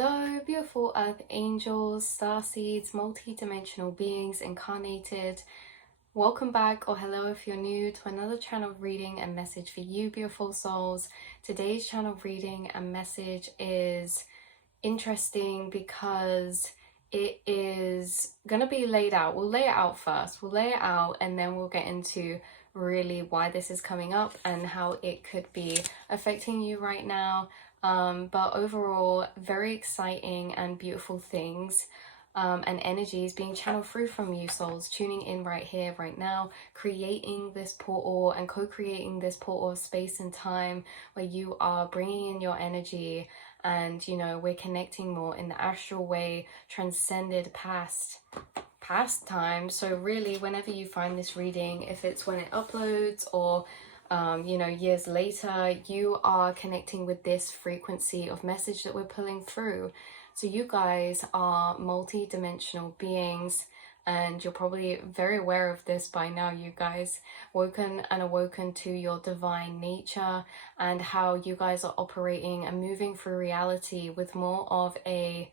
Hello, beautiful earth angels, star seeds, multi-dimensional beings, incarnated. Welcome back, or hello if you're new, to another channel reading and message for you, beautiful souls. Today's channel reading and message is interesting because it is going to be laid out. We'll lay it out first. We'll lay it out and then we'll get into really why this is coming up and how it could be affecting you right now. But overall, very exciting and beautiful things and energies being channeled through from you souls, tuning in right here, right now, creating this portal and co-creating this portal of space and time where you are bringing in your energy and, you know, we're connecting more in the astral way, transcended past time. So really, whenever you find this reading, if it's when it uploads or you know, years later, you are connecting with this frequency of message that we're pulling through. So you guys are multi-dimensional beings, and you're probably very aware of this by now, you guys, woken and awoken to your divine nature and how you guys are operating and moving through reality with more of a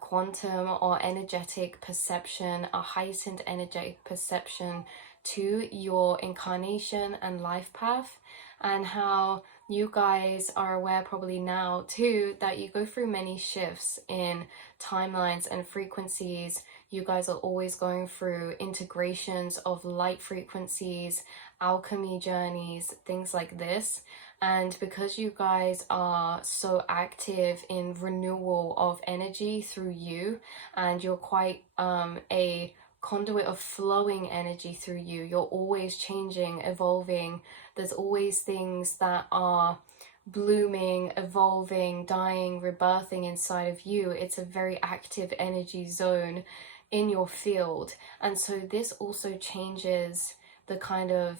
quantum or energetic perception, a heightened energetic perception to your incarnation and life path, and how you guys are aware probably now too that you go through many shifts in timelines and frequencies. You guys are always going through integrations of light frequencies, alchemy journeys, things like this. And because you guys are so active in renewal of energy through you, and you're quite a conduit of flowing energy through you, you're always changing, evolving. There's always things that are blooming, evolving, dying, rebirthing inside of you. It's a very active energy zone in your field. And so this also changes the kind of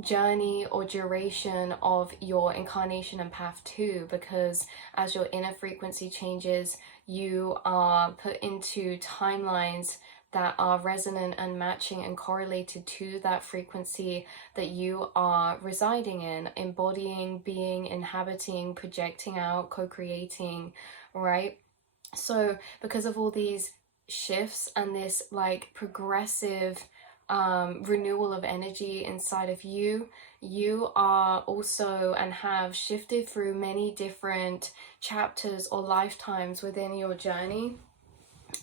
journey or duration of your incarnation and path too, because as your inner frequency changes, you are put into timelines that are resonant and matching and correlated to that frequency that you are residing in, embodying, being, inhabiting, projecting out, co-creating, right? So because of all these shifts and this like progressive renewal of energy inside of you, you are also and have shifted through many different chapters or lifetimes within your journey,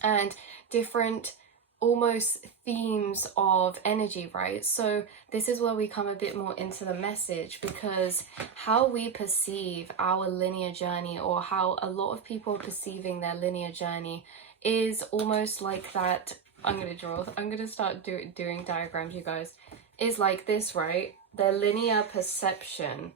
and different almost themes of energy, right? So this is where we come a bit more into the message, because how we perceive our linear journey, or how a lot of people are perceiving their linear journey, is almost like that. I'm gonna start doing diagrams, you guys. Is like this, right? Their linear perception.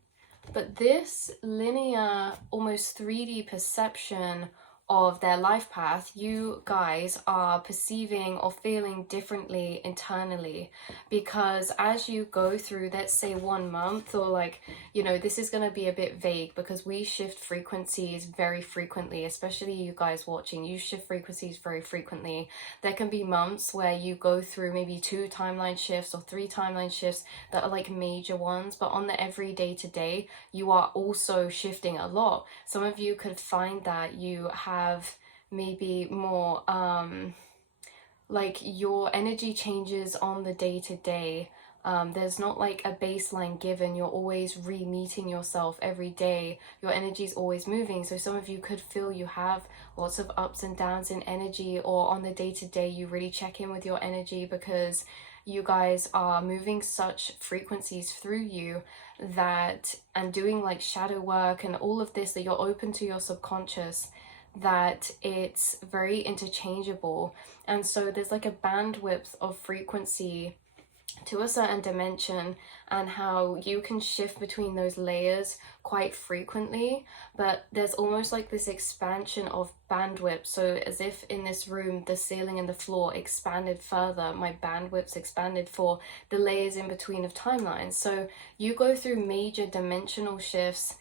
But this linear, almost 3D perception of their life path, you guys are perceiving or feeling differently internally, because as you go through, let's say 1 month, or like, you know, this is going to be a bit vague because we shift frequencies very frequently, especially you guys watching, you shift frequencies very frequently. There can be months where you go through maybe 2 timeline shifts or 3 timeline shifts that are like major ones, but on the everyday to day, you are also shifting a lot. Some of you could find that you have maybe more like your energy changes on the day-to-day. There's not like a baseline given. You're always re-meeting yourself every day. Your energy is always moving. So some of you could feel you have lots of ups and downs in energy, or on the day-to-day you really check in with your energy because you guys are moving such frequencies through you that, and doing like shadow work and all of this, that you're open to your subconscious, that it's very interchangeable. And so there's like a bandwidth of frequency to a certain dimension, and how you can shift between those layers quite frequently, but there's almost like this expansion of bandwidth. So as if in this room the ceiling and the floor expanded further, my bandwidth's expanded for the layers in between of timelines. So you go through major dimensional shifts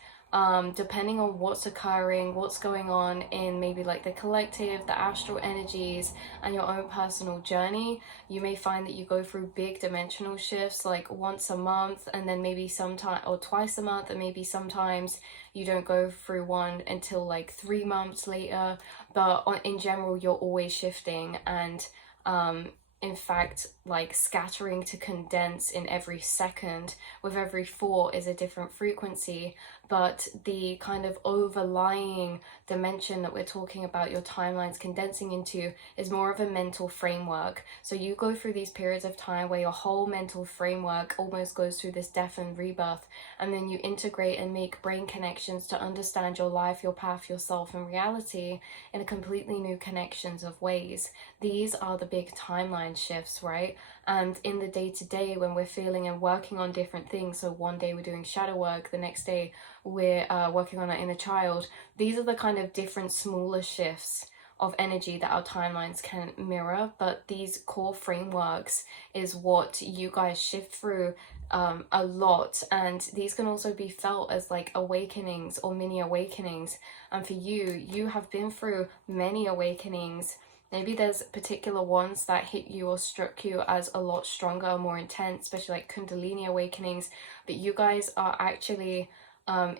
depending on what's occurring, what's going on in maybe like the collective, the astral energies, and your own personal journey. You may find that you go through big dimensional shifts like once a month, and then maybe sometime or twice a month, and maybe sometimes you don't go through one until like 3 months later. But in general, you're always shifting, and in fact, like scattering to condense in every second. With every thought is a different frequency, but the kind of overlying dimension that we're talking about your timelines condensing into is more of a mental framework. So you go through these periods of time where your whole mental framework almost goes through this death and rebirth, and then you integrate and make brain connections to understand your life, your path, yourself, and reality in a completely new connections of ways. These are the big timeline shifts, right? And in the day-to-day, when we're feeling and working on different things, so one day we're doing shadow work, the next day we're working on our inner child, these are the kind of different smaller shifts of energy that our timelines can mirror. But these core frameworks is what you guys shift through a lot, and these can also be felt as like awakenings or mini awakenings. And for you have been through many awakenings. Maybe there's particular ones that hit you or struck you as a lot stronger, more intense, especially like Kundalini awakenings. But you guys are actually,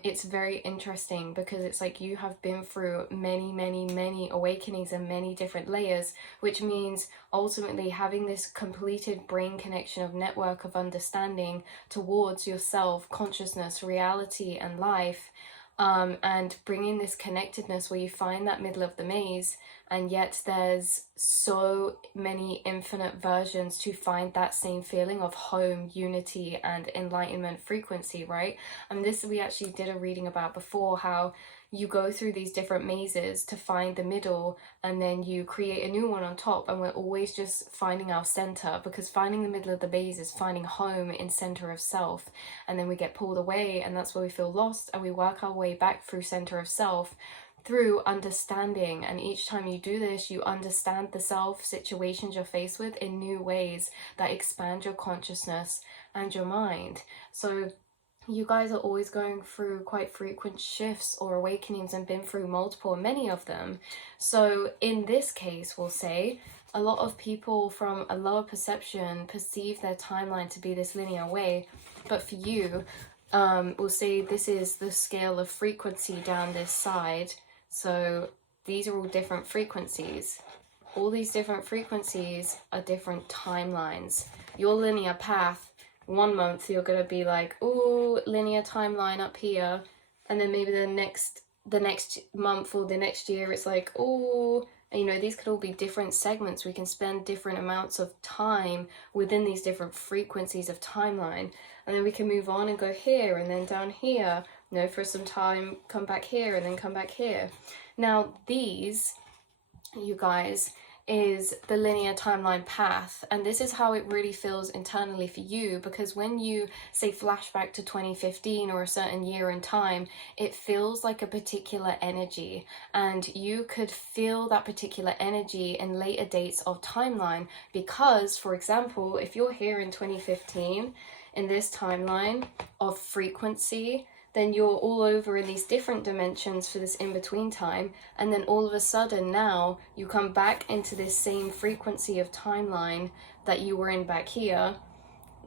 it's very interesting because it's like you have been through many awakenings and many different layers, which means ultimately having this completed brain connection of network of understanding towards yourself, consciousness, reality, and life. And bringing this connectedness where you find that middle of the maze, and yet there's so many infinite versions to find that same feeling of home, unity, and enlightenment frequency, right? And this we actually did a reading about before, how you go through these different mazes to find the middle, and then you create a new one on top, and we're always just finding our center, because finding the middle of the maze is finding home in center of self. And then we get pulled away, and that's where we feel lost, and we work our way back through center of self through understanding. And each time you do this, you understand the self situations you're faced with in new ways that expand your consciousness and your mind. So you guys are always going through quite frequent shifts or awakenings, and been through multiple, many of them. So in this case, we'll say a lot of people from a lower perception perceive their timeline to be this linear way, but for you, we'll say this is the scale of frequency down this side. So these are all different frequencies. All these different frequencies are different timelines. Your linear path, 1 month you're gonna be like, ooh, linear timeline up here, and then maybe the next month or the next year it's like, ooh. And, you know, these could all be different segments. We can spend different amounts of time within these different frequencies of timeline, and then we can move on and go here and then down here, you know, for some time, come back here and then come back here. Now these, you guys, is the linear timeline path, and this is how it really feels internally for you, because when you say flashback to 2015 or a certain year in time, it feels like a particular energy, and you could feel that particular energy in later dates of timeline. Because, for example, if you're here in 2015 in this timeline of frequency, then you're all over in these different dimensions for this in-between time, and then all of a sudden now you come back into this same frequency of timeline that you were in back here.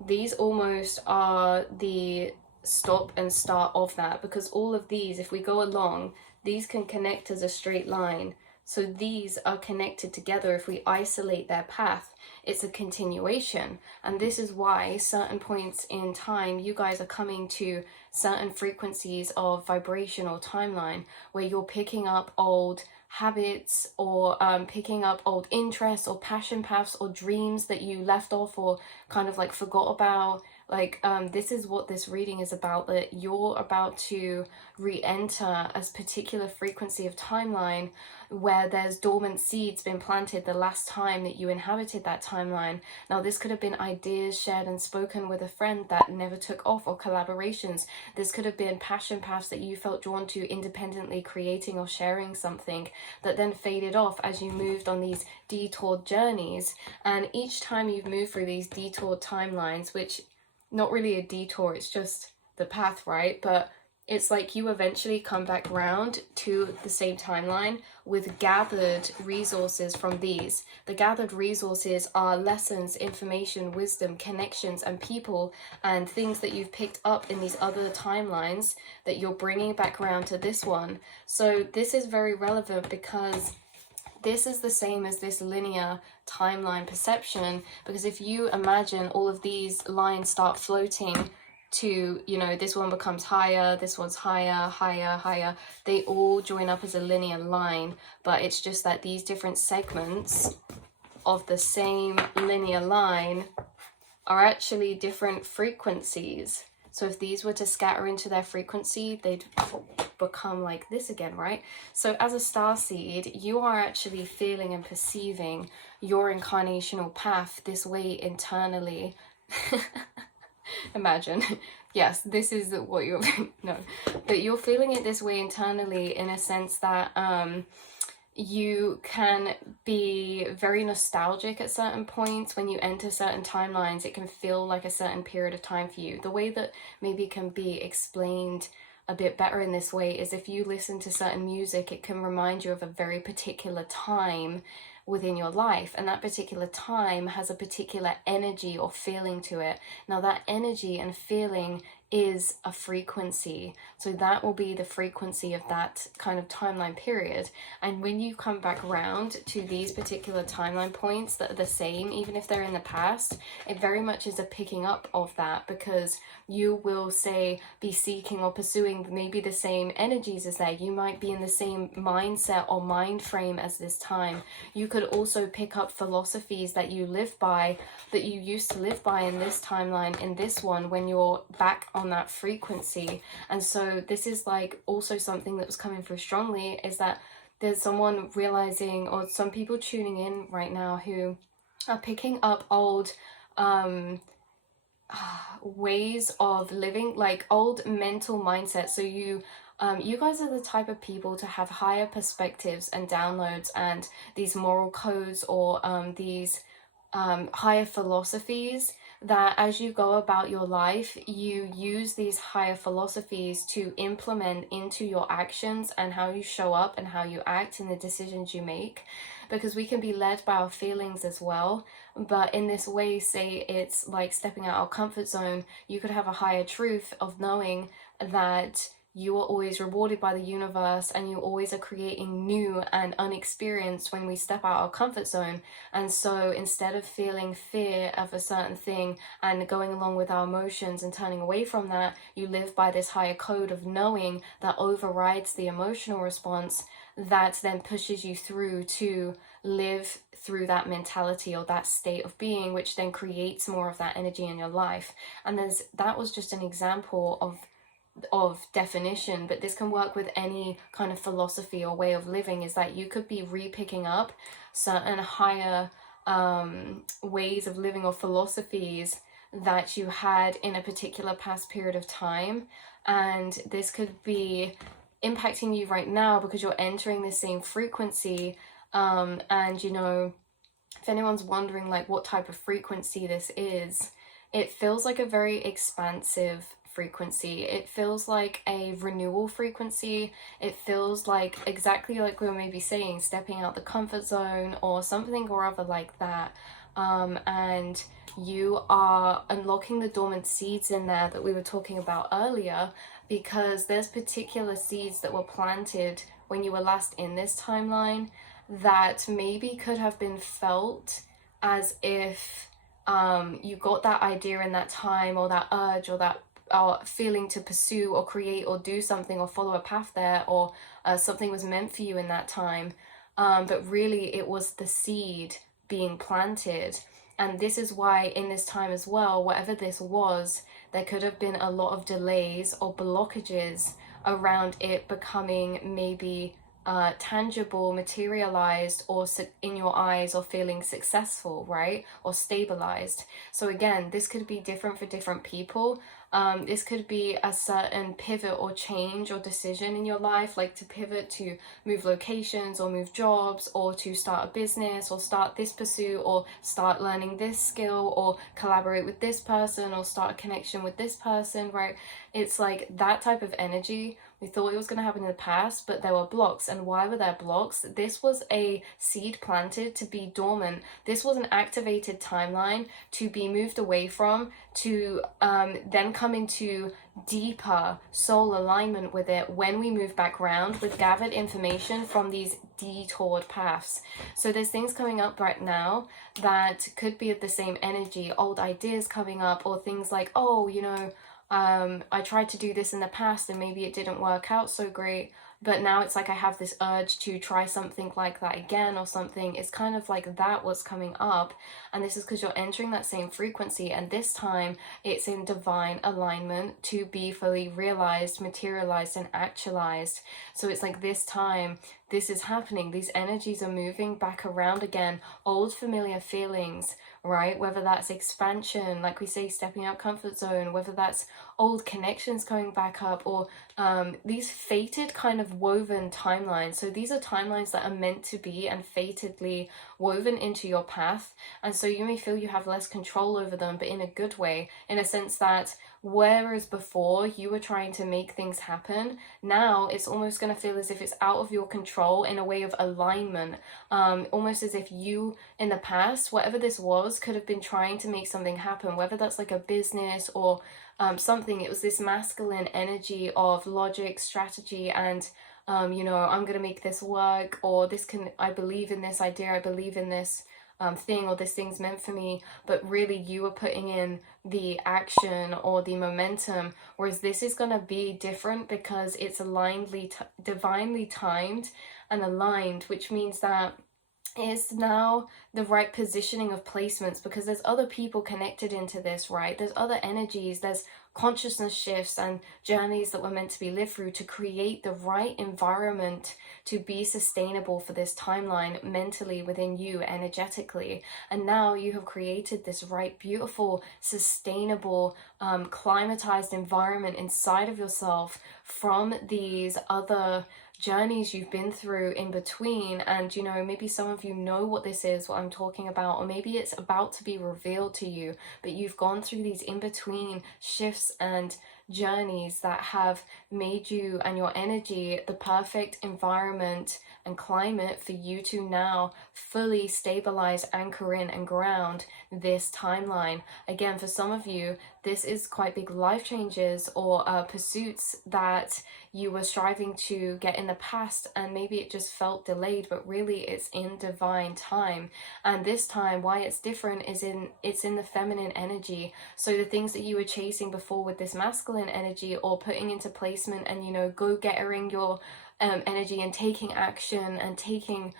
These almost are the stop and start of that, because all of these, if we go along, these can connect as a straight line. So these are connected together. If we isolate their path, it's a continuation. And this is why certain points in time, you guys are coming to certain frequencies of vibration or timeline where you're picking up old habits, or picking up old interests or passion paths or dreams that you left off or kind of like forgot about. Like, this is what this reading is about, that you're about to re-enter a particular frequency of timeline where there's dormant seeds been planted the last time that you inhabited that timeline. Now, this could have been ideas shared and spoken with a friend that never took off, or collaborations. This could have been passion paths that you felt drawn to independently creating or sharing something that then faded off as you moved on these detoured journeys. And each time you've moved through these detoured timelines, which not really a detour, it's just the path, right? But it's like you eventually come back round to the same timeline with gathered resources from these. The gathered resources are lessons, information, wisdom, connections, and people, and things that you've picked up in these other timelines that you're bringing back around to this one. So this is very relevant because this is the same as this linear timeline perception, because if you imagine all of these lines start floating to, you know, this one becomes higher, this one's higher, higher, higher, they all join up as a linear line, but it's just that these different segments of the same linear line are actually different frequencies. So if these were to scatter into their frequency, they'd become like this again, right? So as a starseed, you are actually feeling and perceiving your incarnational path this way internally. Imagine. Yes, this is what you're no, but you're feeling it this way internally in a sense that you can be very nostalgic at certain points. When you enter certain timelines, it can feel like a certain period of time for you. The way that maybe can be explained a bit better in this way is if you listen to certain music, it can remind you of a very particular time within your life, and that particular time has a particular energy or feeling to it. Now that energy and feeling is a frequency, so that will be the frequency of that kind of timeline period. And when you come back around to these particular timeline points that are the same, even if they're in the past, it very much is a picking up of that, because you will say be seeking or pursuing maybe the same energies as there. You might be in the same mindset or mind frame as this time. You could also pick up philosophies that you live by, that you used to live by in this timeline, in this one, when you're back on that frequency. And so this is like also something that was coming through strongly, is that there's someone realizing, or some people tuning in right now who are picking up old ways of living, like old mental mindsets. So you guys are the type of people to have higher perspectives and downloads and these moral codes, or these higher philosophies, that as you go about your life, you use these higher philosophies to implement into your actions and how you show up and how you act and the decisions you make. Because we can be led by our feelings as well, but in this way, say it's like stepping out our comfort zone, you could have a higher truth of knowing that you are always rewarded by the universe, and you always are creating new and unexperienced when we step out our comfort zone. And so instead of feeling fear of a certain thing and going along with our emotions and turning away from that, you live by this higher code of knowing that overrides the emotional response, that then pushes you through to live through that mentality or that state of being, which then creates more of that energy in your life. And that was just an example of definition, but this can work with any kind of philosophy or way of living, is that you could be re-picking up certain higher ways of living or philosophies that you had in a particular past period of time, and this could be impacting you right now because you're entering the same frequency. And you know, if anyone's wondering like what type of frequency this is, it feels like a very expansive frequency. It feels like a renewal frequency. It feels like exactly like we were maybe saying, stepping out the comfort zone or something or other like that. And you are unlocking the dormant seeds in there that we were talking about earlier, because there's particular seeds that were planted when you were last in this timeline that maybe could have been felt as if you got that idea in that time, or that urge, or that feeling to pursue or create or do something or follow a path there, or something was meant for you in that time, but really it was the seed being planted. And this is why in this time as well, whatever this was, there could have been a lot of delays or blockages around it becoming maybe tangible, materialized, or in your eyes, or feeling successful, right? Or stabilized. So again, this could be different for different people. This could be a certain pivot or change or decision in your life, like to pivot to move locations or move jobs or to start a business or start this pursuit or start learning this skill or collaborate with this person or start a connection with this person, right? It's like that type of energy. We thought it was going to happen in the past, but there were blocks. And why were there blocks? This was a seed planted to be dormant. This was an activated timeline to be moved away from, to then come into deeper soul alignment with it when we move back around with gathered information from these detoured paths. So there's things coming up right now that could be of the same energy, old ideas coming up, or things like, oh, you know, I tried to do this in the past and maybe it didn't work out so great, but now it's like I have this urge to try something like that again or something. It's kind of like that what's coming up, and this is because you're entering that same frequency, and this time it's in divine alignment to be fully realized, materialized, and actualized. So it's like this time this is happening. These energies are moving back around again, old familiar feelings, right? Whether that's expansion, like we say, stepping out comfort zone, whether that's old connections coming back up, or these fated kind of woven timelines. So these are timelines that are meant to be and fatedly woven into your path. And so you may feel you have less control over them, but in a good way, in a sense that whereas before you were trying to make things happen, now it's almost going to feel as if it's out of your control in a way of alignment. Almost as if you, in the past, whatever this was, could have been trying to make something happen, whether that's like a business or something. It was this masculine energy of logic, strategy, and you know, I'm gonna make this work, or this can, I believe in this idea, I believe in this thing, or this thing's meant for me. But really you were putting in the action or the momentum, whereas this is gonna be different because it's divinely timed and aligned, which means that it's now the right positioning of placements, because there's other people connected into this, right? There's other energies, there's consciousness shifts and journeys that were meant to be lived through to create the right environment to be sustainable for this timeline mentally within you, energetically. And now you have created this right, beautiful, sustainable, climatized environment inside of yourself from these other journeys you've been through in between. And you know, maybe some of you know what this is, what I'm talking about, or maybe it's about to be revealed to you, but you've gone through these in-between shifts and journeys that have made you and your energy the perfect environment and climate for you to now fully stabilize, anchor in, and ground this timeline. Again, for some of you, this is quite big life changes or pursuits that you were striving to get in the past, and maybe it just felt delayed, but really it's in divine time. And this time, why it's different is it's in the feminine energy. So the things that you were chasing before with this masculine energy, or putting into placement and, you know, go-gettering your energy and taking action and taking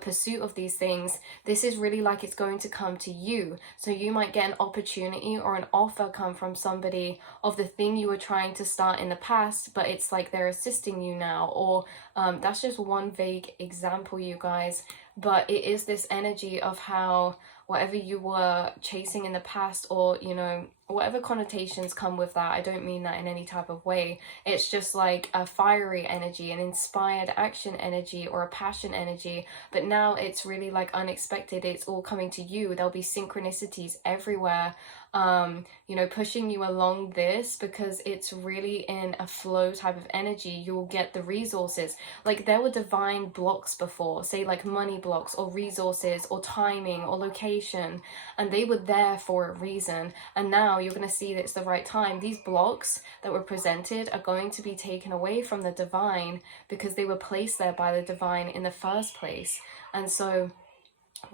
pursuit of these things, this is really like it's going to come to you. So you might get an opportunity or an offer come from somebody of the thing you were trying to start in the past, but it's like they're assisting you now, or that's just one vague example, you guys. But it is this energy of how whatever you were chasing in the past, or, you know, whatever connotations come with that, I don't mean that in any type of way. It's just like a fiery energy, an inspired action energy, or a passion energy. But now it's really like unexpected. It's all coming to you. There'll be synchronicities everywhere, you know, pushing you along this, because it's really in a flow type of energy. You'll get the resources. Like there were divine blocks before, say like money blocks or resources or timing or location, and they were there for a reason. And now you're going to see that it's the right time. These blocks that were presented are going to be taken away from the divine, because they were placed there by the divine in the first place. And so,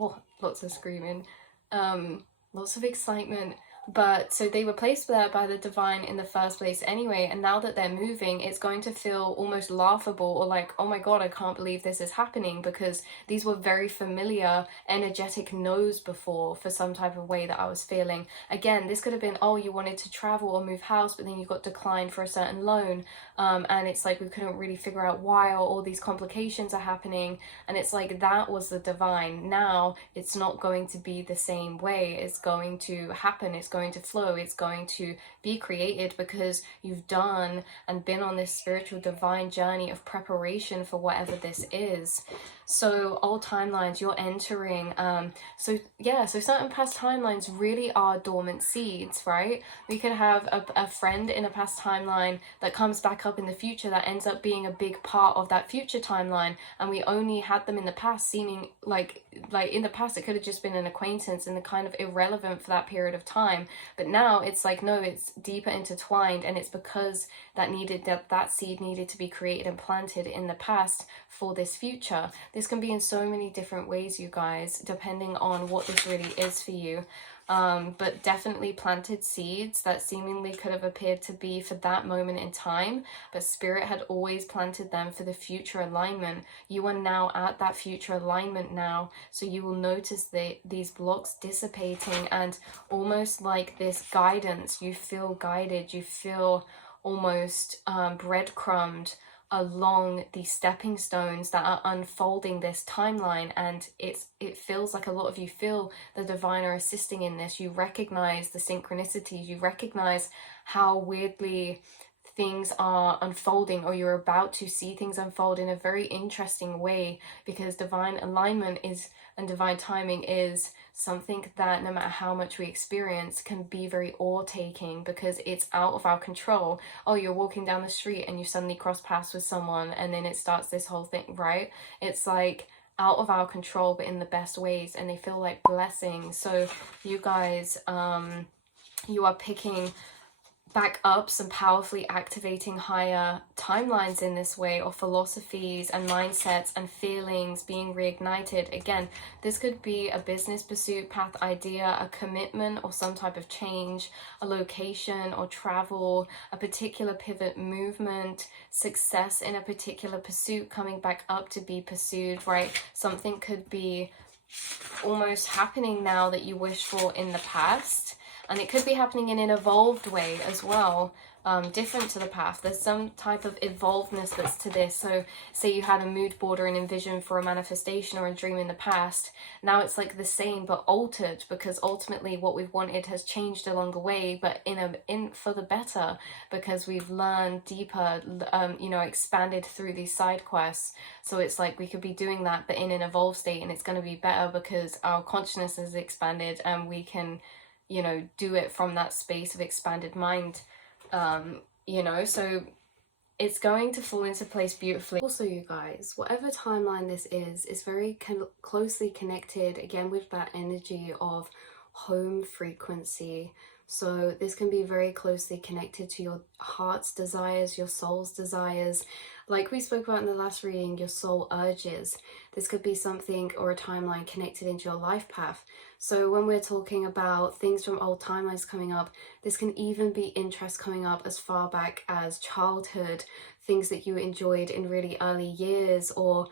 oh, lots of screaming, lots of excitement. But so they were placed there by the divine in the first place anyway, and now that they're moving, it's going to feel almost laughable, or like, oh my god, I can't believe this is happening, because these were very familiar energetic no's before for some type of way that I was feeling. Again, this could have been, oh, you wanted to travel or move house, but then you got declined for a certain loan, and it's like we couldn't really figure out why, or all these complications are happening, and it's like that was the divine. Now it's not going to be the same way. It's going to happen. It's going to flow, it's going to be created, because you've done and been on this spiritual divine journey of preparation for whatever this is. So old timelines, you're entering, so certain past timelines really are dormant seeds, right? We could have a friend in a past timeline that comes back up in the future that ends up being a big part of that future timeline, and we only had them in the past, seeming like in the past it could have just been an acquaintance and the kind of irrelevant for that period of time. But now it's like, no, it's deeper intertwined, and it's because that seed needed to be created and planted in the past for this future. This can be in so many different ways, you guys, depending on what this really is for you. But definitely planted seeds that seemingly could have appeared to be for that moment in time, but spirit had always planted them for the future alignment. You are now at that future alignment now, so you will notice these blocks dissipating, and almost like this guidance, you feel guided, you feel almost breadcrumbed along these stepping stones that are unfolding this timeline. And it feels like a lot of you feel the divine are assisting in this. You recognize the synchronicities, you recognize how weirdly things are unfolding, or you're about to see things unfold in a very interesting way, because divine alignment is, and divine timing is something that no matter how much we experience can be very awe-taking, because it's out of our control. Oh, you're walking down the street and you suddenly cross paths with someone, and then it starts this whole thing, right? It's like out of our control, but in the best ways, and they feel like blessings. So you guys, you are picking back up some powerfully activating higher timelines in this way, or philosophies and mindsets and feelings being reignited. Again, this could be a business pursuit, path idea, a commitment or some type of change, a location or travel, a particular pivot movement, success in a particular pursuit coming back up to be pursued, right? Something could be almost happening now that you wished for in the past. And it could be happening in an evolved way as well, different to the past. There's some type of evolvedness that's to this. So say you had a mood board or an envision for a manifestation or a dream in the past. Now it's like the same but altered, because ultimately what we've wanted has changed along the way, but in for the better, because we've learned deeper, expanded through these side quests. So it's like we could be doing that, but in an evolved state, and it's going to be better because our consciousness has expanded, and we can do it from that space of expanded mind, so it's going to fall into place beautifully. Also, you guys, whatever timeline this is very closely connected, again, with that energy of home frequency. So this can be very closely connected to your heart's desires, your soul's desires. Like we spoke about in the last reading, your soul urges. This could be something or a timeline connected into your life path. So when we're talking about things from old timelines coming up, this can even be interest coming up as far back as childhood, things that you enjoyed in really early years, or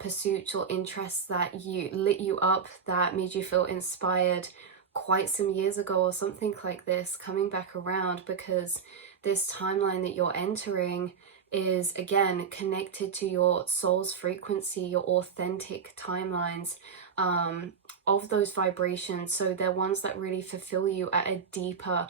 pursuits or interests that you lit you up, that made you feel inspired quite some years ago, or something like this coming back around, because this timeline that you're entering is again connected to your soul's frequency, your authentic timelines of those vibrations. So they're ones that really fulfill you at a deeper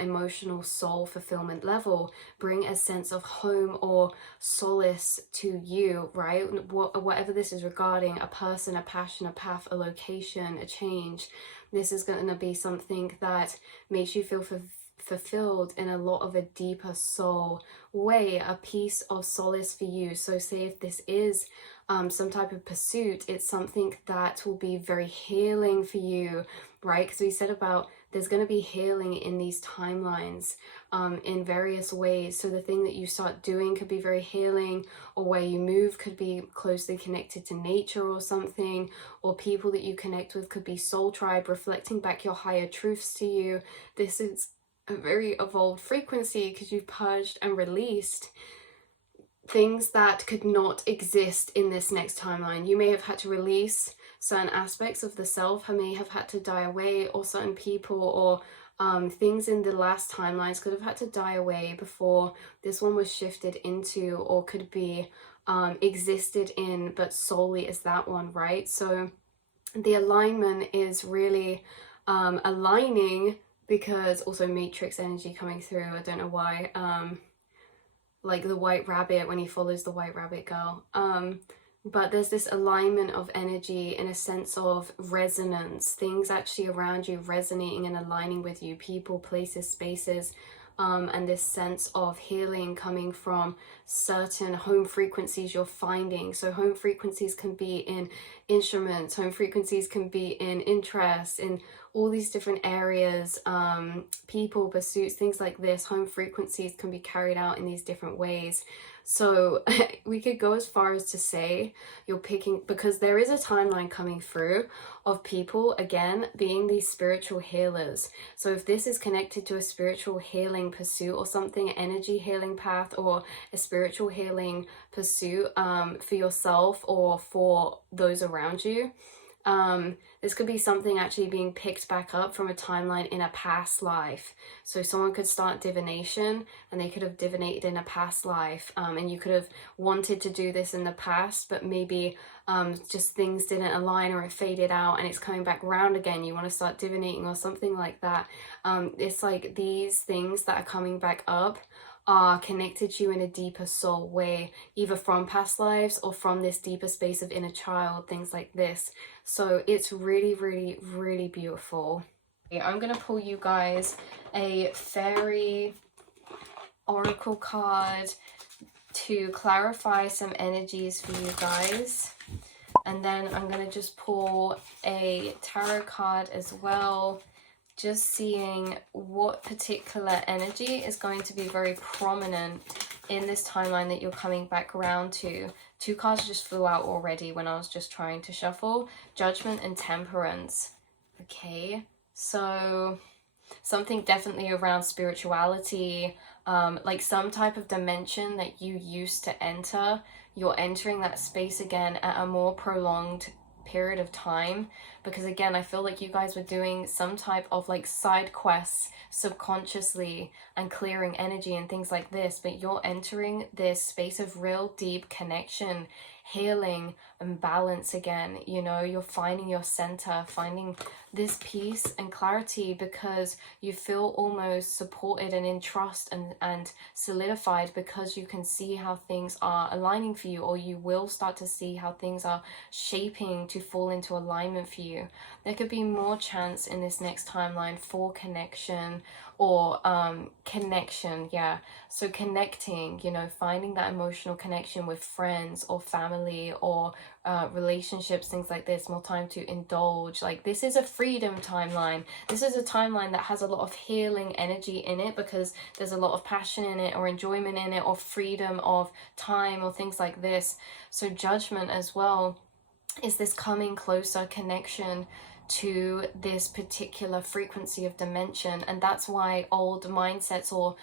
emotional soul fulfillment level, bring a sense of home or solace to you, right? Whatever this is regarding, a person, a passion, a path, a location, a change, this is going to be something that makes you feel fulfilled in a lot of a deeper soul way, a piece of solace for you. So say if this is some type of pursuit, it's something that will be very healing for you, right? Because we said about there's going to be healing in these timelines in various ways. So the thing that you start doing could be very healing, or where you move could be closely connected to nature or something, or people that you connect with could be soul tribe, reflecting back your higher truths to you. This is a very evolved frequency because you've purged and released things that could not exist in this next timeline. You may have had to release certain aspects of the self, may have had to die away, or certain people or things in the last timelines could have had to die away before this one was shifted into, or could be existed in, but solely as that one, right? So the alignment is really aligning, because also matrix energy coming through, I don't know why, like the white rabbit when he follows the white rabbit girl, but there's this alignment of energy in a sense of resonance, things actually around you resonating and aligning with you, people, places, spaces, and this sense of healing coming from certain home frequencies you're finding. So home frequencies can be in instruments, home frequencies can be in interests, in all these different areas, people, pursuits, things like this. Home frequencies can be carried out in these different ways. So we could go as far as to say you're picking, because there is a timeline coming through of people, again, being these spiritual healers. So if this is connected to a spiritual healing pursuit or something, energy healing path, or a spiritual healing pursuit for yourself or for those around you, this could be something actually being picked back up from a timeline in a past life. So someone could start divination and they could have divinated in a past life, and you could have wanted to do this in the past, but maybe just things didn't align or it faded out and it's coming back round again. You want to start divinating or something like that. It's like these things that are coming back up are connected to you in a deeper soul way, either from past lives or from this deeper space of inner child, things like this. So it's really, really, really beautiful. I'm going to pull you guys a fairy oracle card to clarify some energies for you guys. And then I'm going to just pull a tarot card as well, just seeing what particular energy is going to be very prominent in this timeline that you're coming back around to. Two cards just flew out already when I was just trying to shuffle. Judgment and Temperance. Okay, so something definitely around spirituality, like some type of dimension that you used to enter. You're entering that space again at a more prolonged period of time, because again, I feel like you guys were doing some type of like side quests subconsciously and clearing energy and things like this, but you're entering this space of real deep connection, healing and balance again. You know, you're finding your center, finding this peace and clarity, because you feel almost supported and in trust and solidified, because you can see how things are aligning for you, or you will start to see how things are shaping to fall into alignment for you. There could be more chance in this next timeline for connection, or connection, so connecting, you know, finding that emotional connection with friends or family or relationships, things like this. More time to indulge. Like, this is a freedom timeline. This is a timeline that has a lot of healing energy in it, because there's a lot of passion in it, or enjoyment in it, or freedom of time, or things like this. So Judgment as well is this coming closer connection to this particular frequency of dimension. And that's why old mindsets or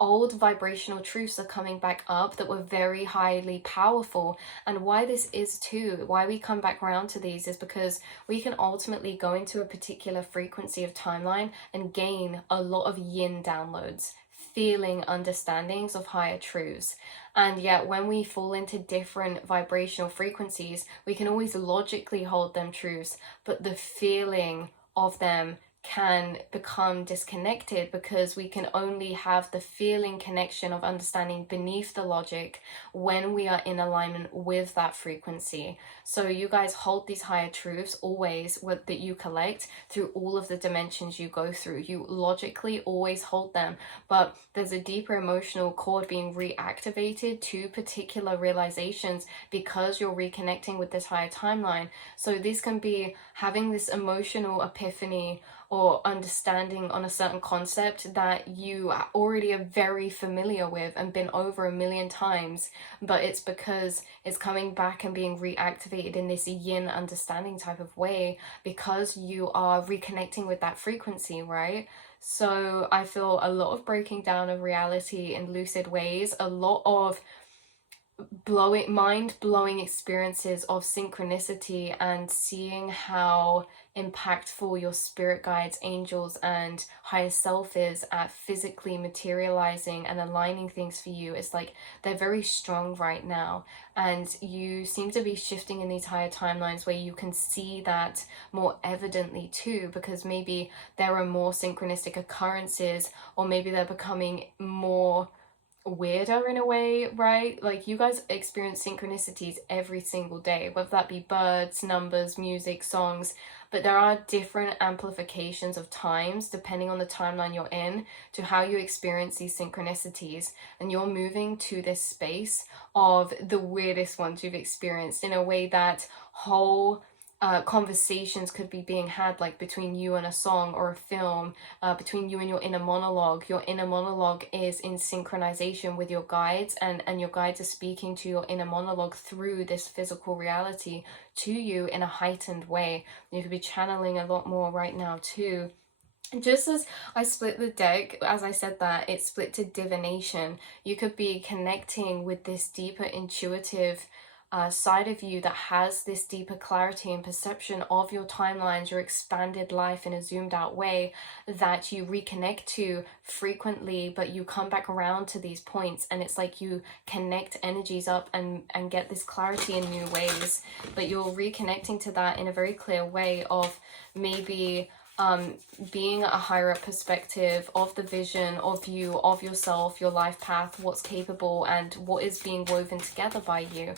old vibrational truths are coming back up that were very highly powerful. And why this is too, why we come back around to these, is because we can ultimately go into a particular frequency of timeline and gain a lot of yin downloads, feeling understandings of higher truths. And yet when we fall into different vibrational frequencies, we can always logically hold them truths, but the feeling of them can become disconnected, because we can only have the feeling connection of understanding beneath the logic when we are in alignment with that frequency. So you guys hold these higher truths always, that you collect through all of the dimensions you go through. You logically always hold them, but there's a deeper emotional cord being reactivated to particular realizations because you're reconnecting with this higher timeline. So this can be having this emotional epiphany or understanding on a certain concept that you already are very familiar with and been over a million times, but it's because it's coming back and being reactivated in this yin understanding type of way, because you are reconnecting with that frequency, right? So I feel a lot of breaking down of reality in lucid ways, a lot of mind-blowing experiences of synchronicity, and seeing how impactful your spirit guides, angels, and higher self is at physically materializing and aligning things for you. It's like they're very strong right now, and you seem to be shifting in these higher timelines where you can see that more evidently too, because maybe there are more synchronistic occurrences, or maybe they're becoming more weirder in a way, right? Like, you guys experience synchronicities every single day, whether that be birds, numbers, music, songs, but there are different amplifications of times depending on the timeline you're in to how you experience these synchronicities. And you're moving to this space of the weirdest ones you've experienced, in a way that whole conversations could be being had, like between you and a song or a film, between you and your inner monologue. Your inner monologue is in synchronization with your guides, and your guides are speaking to your inner monologue through this physical reality to you in a heightened way. You could be channeling a lot more right now too. Just as I split the deck, as I said that, it split to divination. You could be connecting with this deeper intuitive side of you that has this deeper clarity and perception of your timelines, your expanded life in a zoomed out way that you reconnect to frequently, but you come back around to these points, and it's like you connect energies up and get this clarity in new ways. But you're reconnecting to that in a very clear way of maybe being a higher up perspective of the vision of you, of yourself, your life path, what's capable, and what is being woven together by you.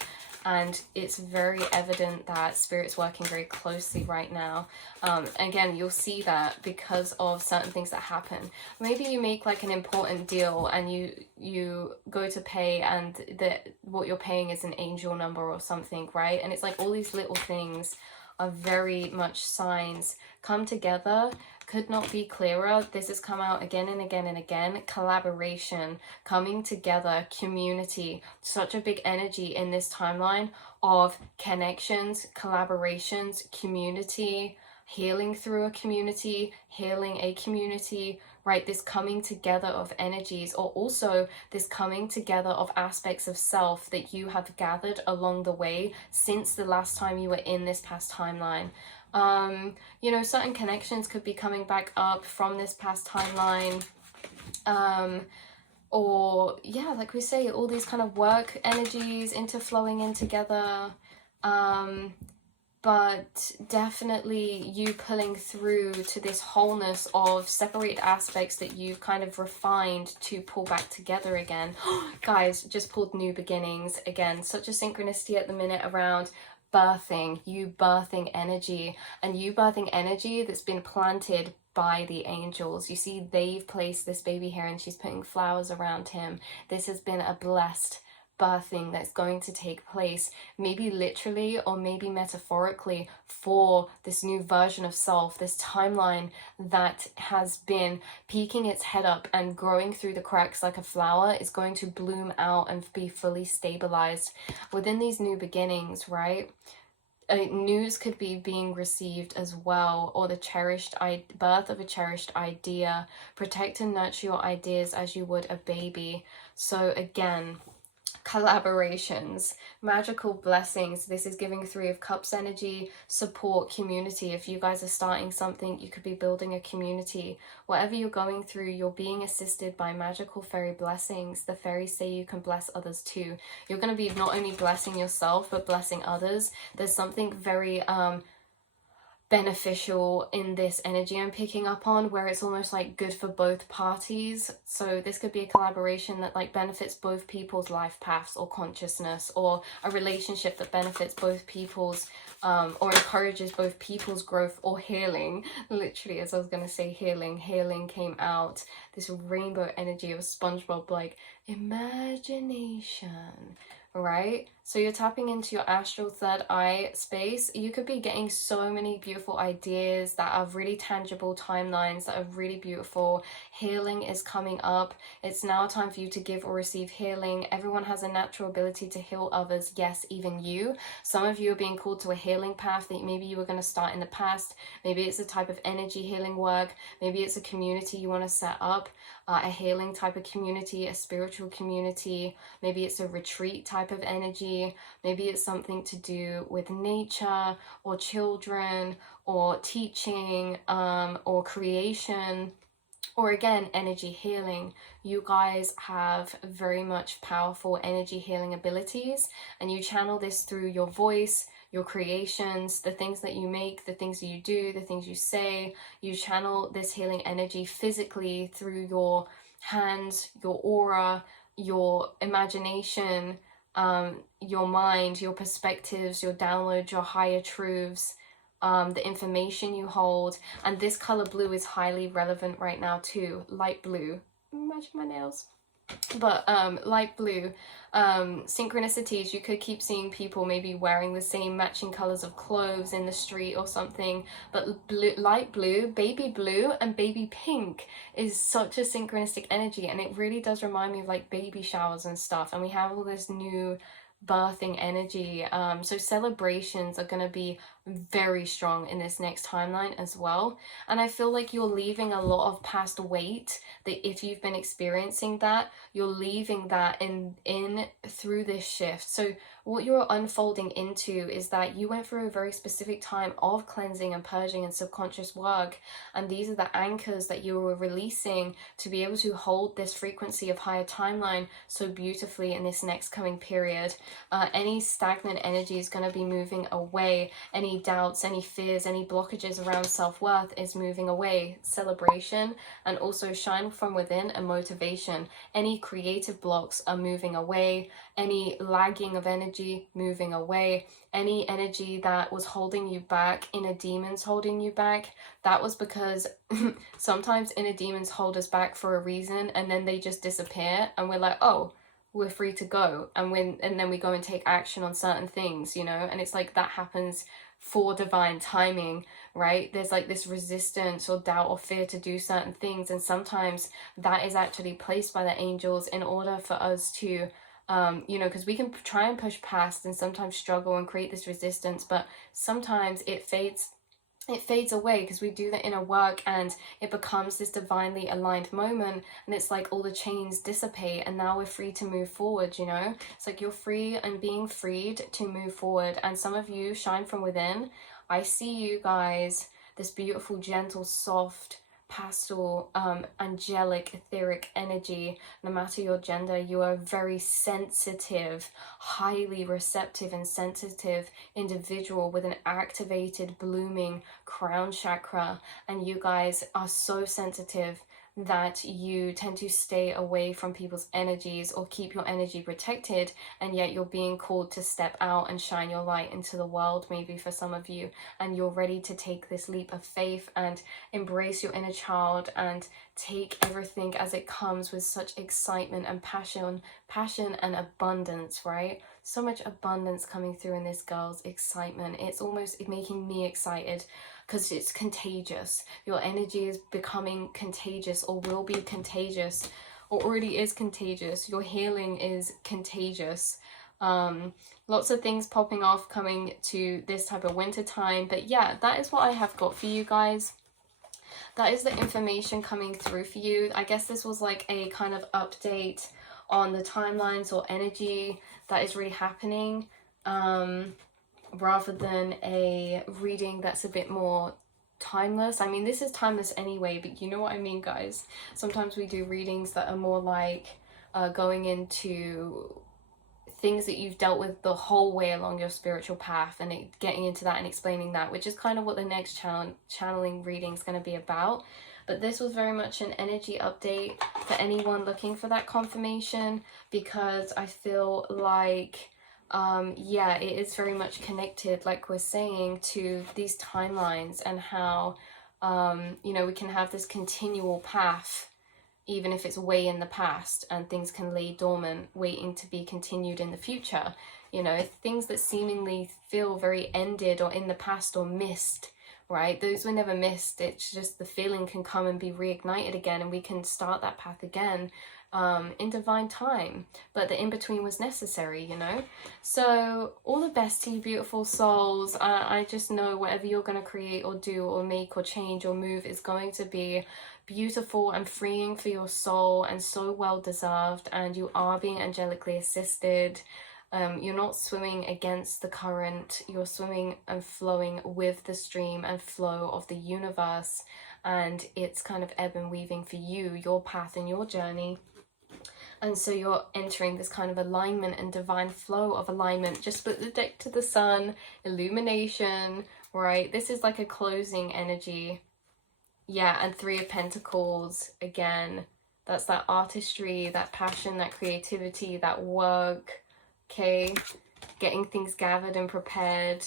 And it's very evident that Spirit's working very closely right now. Again, you'll see that because of certain things that happen. Maybe you make like an important deal, and you go to pay, and what you're paying is an angel number or something, right? And it's like all these little things are very much signs come together. Could not be clearer. This has come out again and again and again. Collaboration, coming together, community. Such a big energy in this timeline of connections, collaborations, community, healing through a community, healing a community, right? This coming together of energies, or also this coming together of aspects of self that you have gathered along the way since the last time you were in this past timeline. You know, certain connections could be coming back up from this past timeline. Or yeah, like we say, all these kind of work energies interflowing in together. But definitely you pulling through to this wholeness of separated aspects that you've kind of refined to pull back together again. Guys, just pulled new beginnings again. Such a synchronicity at the minute around birthing, you birthing energy, and you birthing energy that's been planted by the angels. You see, they've placed this baby here, and she's putting flowers around him. This has been a blessed birthing that's going to take place, maybe literally or maybe metaphorically, for this new version of self. This timeline that has been peeking its head up and growing through the cracks like a flower is going to bloom out and be fully stabilized within these new beginnings, right? News could be being received as well, or the birth of a cherished idea. Protect and nurture your ideas as you would a baby. So again, collaborations, magical blessings. This is giving Three of Cups energy, support, community. If you guys are starting something, you could be building a community. Whatever you're going through, you're being assisted by magical fairy blessings. The fairies say you can bless others too. You're going to be not only blessing yourself, but blessing others. There's something very beneficial in this energy I'm picking up on, where it's almost like good for both parties. So this could be a collaboration that like benefits both people's life paths or consciousness, or a relationship that benefits both people's or encourages both people's growth or healing. Literally, as I was going to say, healing came out, this rainbow energy of SpongeBob, like imagination, right? So you're tapping into your astral third eye space. You could be getting so many beautiful ideas that are really tangible timelines that are really beautiful. Healing is coming up. It's now time for you to give or receive healing. Everyone has a natural ability to heal others. Yes, even you. Some of you are being called to a healing path that maybe you were going to start in the past. Maybe it's a type of energy healing work. Maybe it's a community you want to set up. A healing type of community, a spiritual community. Maybe it's a retreat type of energy. Maybe it's something to do with nature or children or teaching or creation. Or again, energy healing. You guys have very much powerful energy healing abilities, and you channel this through your voice, your creations, the things that you make, the things you do, the things you say. You channel this healing energy physically through your hands, your aura, your imagination, your mind, your perspectives, your downloads, your higher truths, the information you hold. And this color blue is highly relevant right now too. Light blue. Imagine my nails. But light blue, synchronicities. You could keep seeing people maybe wearing the same matching colors of clothes in the street or something. But blue, light blue, baby blue, and baby pink is such a synchronistic energy, and it really does remind me of like baby showers and stuff. And we have all this new birthing energy. So celebrations are going to be very strong in this next timeline as well. And I feel like you're leaving a lot of past weight, that if you've been experiencing that, you're leaving that in through this shift. So what you're unfolding into is that you went through a very specific time of cleansing and purging and subconscious work, and these are the anchors that you were releasing to be able to hold this frequency of higher timeline so beautifully in this next coming period. Any stagnant energy is going to be moving away. Any doubts, any fears, any blockages around self-worth is moving away. Celebration, and also shine from within and motivation. Any creative blocks are moving away. Any lagging of energy moving away. Any energy that was holding you back, inner demons holding you back, that was because sometimes inner demons hold us back for a reason, and then they just disappear and we're like, oh, we're free to go. And then we go and take action on certain things, you know. And it's like that happens for divine timing, right? There's like this resistance or doubt or fear to do certain things, and sometimes that is actually placed by the angels in order for us to you know, because we can try and push past and sometimes struggle and create this resistance, but sometimes it fades away because we do the inner work and it becomes this divinely aligned moment, and it's like all the chains dissipate and now we're free to move forward, you know. It's like you're free and being freed to move forward. And some of you shine from within. I see you guys, this beautiful, gentle, soft, pastel, angelic, etheric energy. No matter your gender, you are a very sensitive, highly receptive and sensitive individual with an activated, blooming crown chakra. And you guys are so sensitive that you tend to stay away from people's energies or keep your energy protected, and yet you're being called to step out and shine your light into the world, maybe for some of you, and you're ready to take this leap of faith and embrace your inner child and take everything as it comes with such excitement and passion and abundance, right? So much abundance coming through in this girl's excitement. It's almost making me excited because it's contagious. Your energy is becoming contagious, or will be contagious, or already is contagious. Your healing is contagious. Lots of things popping off coming to this type of winter time. But yeah, that is what I have got for you guys. That is the information coming through for you. I guess this was like a kind of update on the timelines or energy that is really happening, rather than a reading that's a bit more timeless. I mean, this is timeless anyway, but you know what I mean, guys. Sometimes we do readings that are more like going into things that you've dealt with the whole way along your spiritual path, and getting into that and explaining that, which is kind of what the next channeling reading is going to be about. But this was very much an energy update for anyone looking for that confirmation, because I feel like yeah, it is very much connected, like we're saying, to these timelines, and how you know, we can have this continual path even if it's way in the past, and things can lay dormant waiting to be continued in the future. You know, things that seemingly feel very ended or in the past or missed, right? Those were never missed. It's just the feeling can come and be reignited again, and we can start that path again in divine time. But the in-between was necessary, you know? So all the best to you, beautiful souls. I just know whatever you're going to create or do or make or change or move is going to be beautiful and freeing for your soul, and so well deserved, and you are being angelically assisted. You're not swimming against the current, you're swimming and flowing with the stream and flow of the universe, and it's kind of ebb and weaving for you, your path and your journey. And so you're entering this kind of alignment and divine flow of alignment. Just put the deck to the sun, illumination, right? This is like a closing energy. Yeah, and Three of Pentacles again. That's that artistry, that passion, that creativity, that work. Okay, getting things gathered and prepared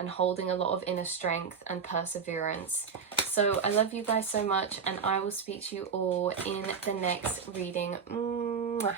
and holding a lot of inner strength and perseverance. So I love you guys so much, and I will speak to you all in the next reading. Mwah.